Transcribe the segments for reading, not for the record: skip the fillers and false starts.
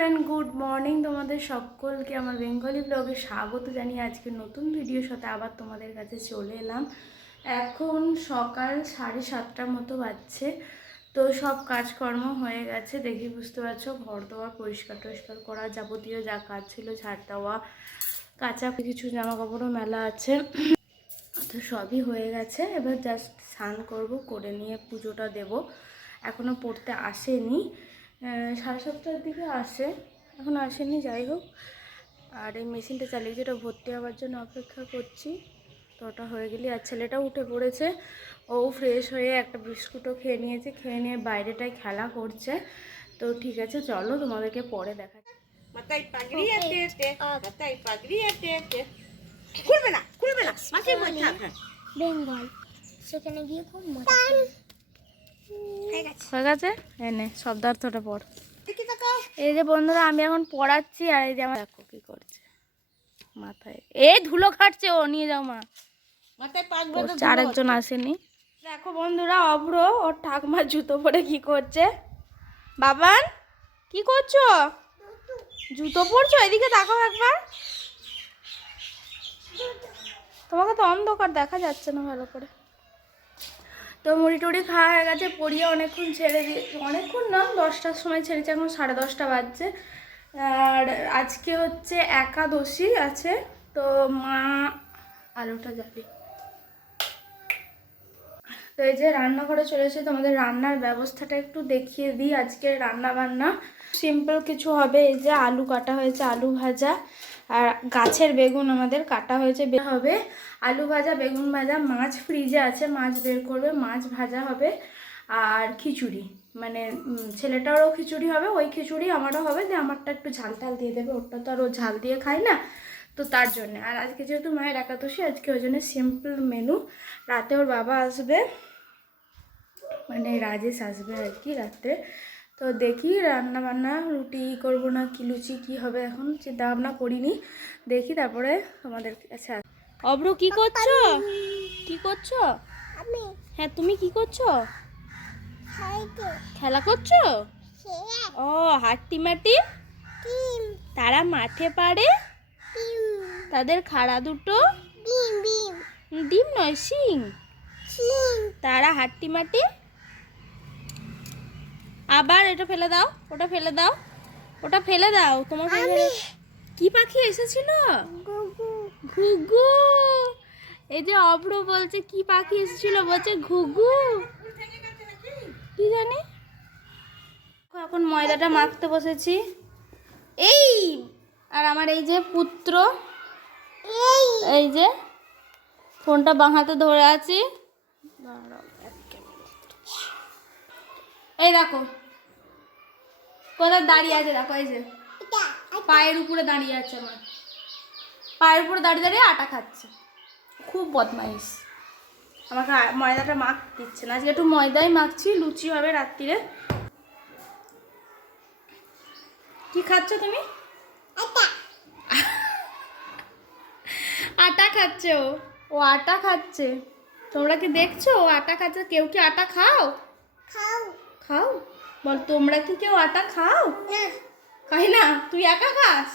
Friend, good morning তোমাদের সকলকে আমার বেঙ্গলি ব্লগে স্বাগত জানিয়ে আজকে নতুন ভিডিওর সাথে আবার তোমাদের কাছে চলে এলাম। এখন সকাল 7:30টার মতো বাজছে। তো সব কাজকর্ম হয়ে গেছে, দেখি বুঝতে পারছো। ঘর দোয়ার পরিষ্কার টরিষ্কার করা, যাবতীয় যা কাজ ছিল ঝাড় দেওয়া, কাঁচা কিছু জামা কাপড়ও মেলা আছে, তো সবই হয়ে গেছে। এবার জাস্ট স্নান করব, করে নিয়ে পুজোটা দেব। এখনও পড়তে আসেনি, 7:30টার দিকে আসে, এখন আসেনি। যাই হোক, আর এই মেশিনটা চালিয়ে যেটা ভর্তি হওয়ার জন্য অপেক্ষা করছি। তো ওটা হয়ে গেলে, আর ছেলেটাও উঠে পড়েছে, ও ফ্রেশ হয়ে একটা বিস্কুটও খেয়ে নিয়েছে, খেয়ে নিয়ে বাইরেটায় খেলা করছে। তো ঠিক আছে, চলো তোমাদেরকে পরে দেখাচ্ছি। মাথায় পাগড়ি আছে, মাথায় পাগড়ি আছে। খুলবে না, খুলবে না, মাথায় মধ্যে থাক। বেঙ্গল সেখানে গিয়ে খুব মজা হয়ে গেছে, এনে শব্দার্থটা পড়। এই যে বন্ধুরা, আমি এখন পড়াচ্ছি, আর এই যে আমার দেখো কি করছে মাথায়, এই ধুলো খাটছে ও, নিয়ে যাও মা। মাথায় পাগড়ি পড়ছে, আরেকজন আসেনি। দেখো বন্ধুরা, অভ্র ওর ঠাকুমার জুতো পরে কি করছে। বাবান, কি করছো? জুতো পরছো? এদিকে তাকাও একবার। তোমাকে তো অন্ধকার, দেখা যাচ্ছে না ভালো করে। তো মুড়ি টুড়ি খাওয়া হয়ে গেছে, পড়িয়ে অনেকক্ষণ ছেড়ে দিয়ে, অনেকক্ষণ না, 10টার সময় ছেড়েছে, এখন 10:30 বাজছে। আর আজকে হচ্ছে একাদশী আছে, তো মা আলুটা জ্বালি। তো এই যে রান্নাঘরে চলে এসে তোমাদের রান্নার ব্যবস্থাটা একটু দেখিয়ে দিই। আজকে রান্না বান্না সিম্পল কিছু হবে। এই যে আলু কাটা হয়েছে, আলু ভাজা, আর গাছের বেগুন আমাদের কাটা হয়েছে, হবে আলু ভাজা, বেগুন ভাজা, মাছ ফ্রিজে আছে, মাছ বের করবে, মাছ ভাজা হবে, আর খিচুড়ি, মানে ছেলেটারও খিচুড়ি হবে, ওই খিচুড়ি আমারও হবে, যে আমারটা একটু ঝাল ঝাল দিয়ে দেবে, ওরটা তো আর ও ঝাল দিয়ে খায় না, তো তার জন্য। আর আজকে যেহেতু মায়ের একাদশী, আজকে ওই জন্য সিম্পল মেনু। রাতে ওর বাবা আসবে, মানে রাজেশ আসবে আর কি রাত্রে। তো দেখি রান্না বান্না, রুটি করবো না কি লুচি কি হবে, এখন চিন্তা ভাবনা করিনি, দেখি তারপরে তোমাদের কাছে। অব্র, কি করছো? কি করছো? আমি হ্যাঁ, তুমি কি করছো? খাইতে খেলা করছো? খেয়ে ও, হাট্টিমাটি ডিম তারা মাঠে পারে, ডিম তাদের খাড়া দুটো ডিম ডিম ডিম নয়, শিং, ডিম তারা হাট্টিমাটি। আবার এটা ফেলে দাও, ওটা ফেলে দাও, ওটা ফেলে দাও। তোমার আমি কি পাখি এসেছিল? গুগু ঘুঘু। এই যে অভ্র বলছে কি পাখি এসেছিল, বলছে ঘুঘু, কি জানি। এখন ময়দাটা মাখতে বসেছি। এই, আর আমার এই যে পুত্র, এই এই যে ফোনটা বাঁ হাতে ধরে আছি। এই দেখো কোথায় দাঁড়িয়ে আছে, দেখো এই যে এটা পায়ের উপরে দাঁড়িয়ে আছে, আমার পায়ের উপরে দাঁড়িয়ে দাঁড়িয়ে আটা খাচ্ছে, খুব বদমাইশ। আমাকে ময়দাটা মাখ দিচ্ছে না, আজকে একটু ময়দাই মাখছি, লুচি হবে রাত্রিরে। কি খাচ্ছ তুমি? এটা আটা খাচ্ছে ও, ও আটা খাচ্ছে। তোমরা কি দেখছো ও আটা খাচ্ছে? কেউ কি আটা খাও? খাও খাও? বল, তোমরা কি কেউ আটা খাও? না খাই না, তুই একা খাস?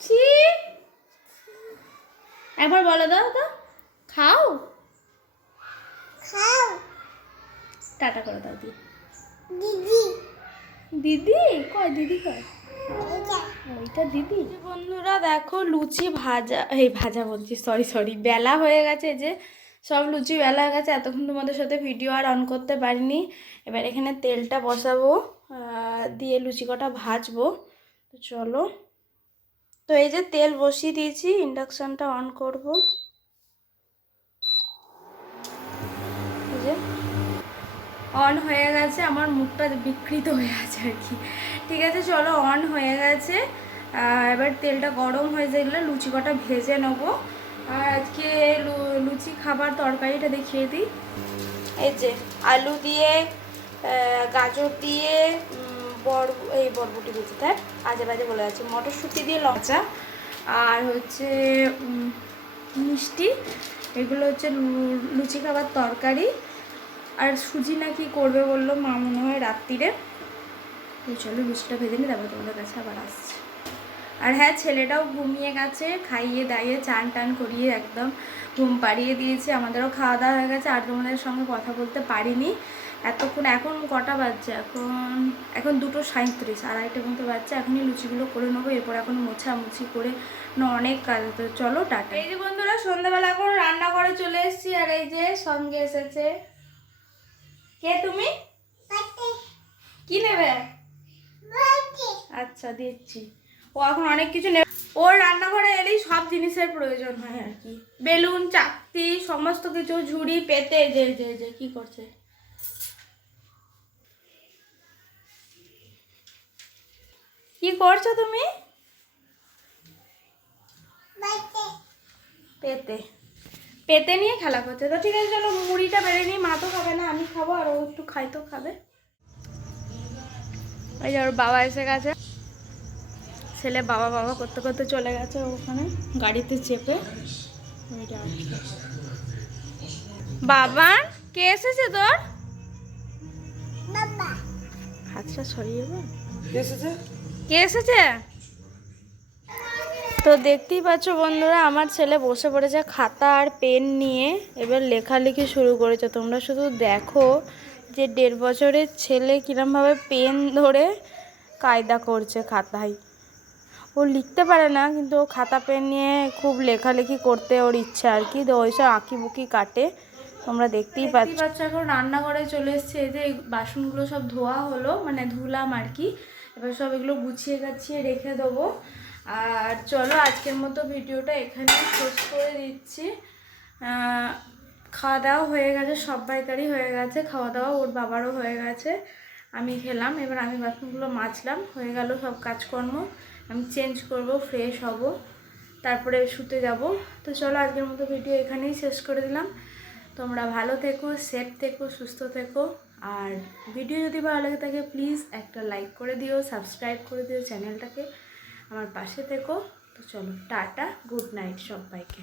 ছি, একবার বলে দাও তো, খাও? খাও টাটা করে দাও দিয়ে। দিদি দিদি কয়? দিদি কয়? এটা ওইটা দিদি। বন্ধুরা দেখো, লুচি ভাজা, এই ভাজা বলছি, সরি, বেলা হয়ে গেছে, যে সব লুচি বেলা হয়ে গেছে। এতক্ষণ তোমাদের সাথে ভিডিও আর অন করতে পারিনি। এবার এখানে তেলটা বসাবো, দিয়ে লুচি কটা ভাজবো। তো চলো। তো এই যে তেল বসিয়ে দিয়েছি, ইন্ডাকশনটা অন করব। এই যে অন হয়ে গেছে, আমার মুখটা বিকৃত হয়ে আছে আর কি। ঠিক আছে, চলো, অন হয়ে গেছে। এবার তেলটা গরম হয়ে গেলে লুচি কটা ভেজে নেবো। আর আজকে লুচি খাবার তরকারিটা দেখিয়ে দিই। এই যে আলু দিয়ে, গাজর দিয়ে, এই বরবটি ভেজে, তাই আজে বাজে বলে আছে, মটরশুঁটি দিয়ে লঙ্কা, আর হচ্ছে মিষ্টি, এগুলো হচ্ছে লুচি খাবার তরকারি। আর সুজি নাকি করবে বললো মা, মনে হয় রাত্রিরে। তো চলো লুচিটা ভেজে নিই, তারপর তোমাদের কাছে আবার আসছি। আর হ্যাঁ, ছেলেটাও ঘুমিয়ে গেছে, খাইয়ে দাইয়ে চান টান করিয়ে একদম ঘুম পাড়িয়ে দিয়েছে। আমাদেরও খাওয়া দাওয়া হয়ে গেছে। আর তোমাদের সঙ্গে কথা বলতে পারিনি এতক্ষণ। এখন কটা বাজছে? এখন 2:37, 2:30 মতো বাজছে। এখনই লুচিগুলো করে নেবো, এরপর এখন মোছামুছি করে অনেক কাজ। তো চলো টাটা। এই যে বন্ধুরা, সন্ধ্যাবেলা এখন রান্না করে চলে এসেছি। আর এই যে সঙ্গে এসেছে, কে তুমি? কি নেবে? আচ্ছা দিচ্ছি। ও এখন অনেক কিছু নেবে। ওর রান্নাঘরে এলেই সব জিনিসের প্রয়োজন হয় আর কি, বেলুন, চাকতি, সমস্ত কিছু, ঝুড়ি, পেতে। যে যে যে কি করছে? কি করছো তুমি? পেতে পেতে নিয়ে খেলা করছে। তো ঠিক আছে, চলো মুড়িটা বেড়ে নিই। মা তো খাবে না, আমি খাবো। আর ও একটু খাই তো খাবে। এই যে ওর বাবা এসে গেছে। ছেলে বাবা বাবা করতে করতে চলে গেছে ওখানে গাড়িতে চেপে। বাবা, কে এসেছে তোর? হাতটা সরিয়ে দেবো। কে এসেছে? তো দেখতেই পাচ্ছ বন্ধুরা, আমার ছেলে বসে পড়েছে খাতা আর পেন নিয়ে। এবার লেখালেখি শুরু করেছে। তোমরা শুধু দেখো যে 1.5 বছরের ছেলে কিরমভাবে পেন ধরে কায়দা করছে খাতায়। ও লিখতে পারে না, কিন্তু ও খাতা পেন নিয়ে খুব লেখালেখি করতে ওর ইচ্ছা আর কি। তো ওইসব আঁকি বুকি কাটে, তোমরা দেখতেই পাচ্ছ। এখন রান্নাঘরে চলে এসছে। এই যে এই বাসনগুলো সব ধোয়া হলো, মানে ধুলাম আর কি। এবার সব এগুলো গুছিয়ে গাছিয়ে রেখে দেবো। আর চলো আজকের মতো ভিডিওটা এখানে শেষ করে দিচ্ছি। খাওয়া দাওয়া হয়ে গেছে, সবাইকারই হয়ে গেছে খাওয়া দাওয়া। ওর বাবারও হয়ে গেছে, আমি খেলাম। এবার আমি বাসনগুলো মাজলাম, হয়ে গেল সব কাজকর্ম। আমি চেঞ্জ করব, ফ্রেশ হব, তারপরে শুতে যাব। তো চলো আজকের মতো ভিডিও এখানেই শেষ করে দিলাম। তোমরা ভালো থেকো, সেফ থেকো, সুস্থ থেকো। আর ভিডিও যদি ভালো লাগে থাকে প্লিজ একটা লাইক করে দিও, সাবস্ক্রাইব করে দিও চ্যানেলটাকে, আমার পাশে থেকো। তো চলো টাটা, গুড নাইট সবাইকে।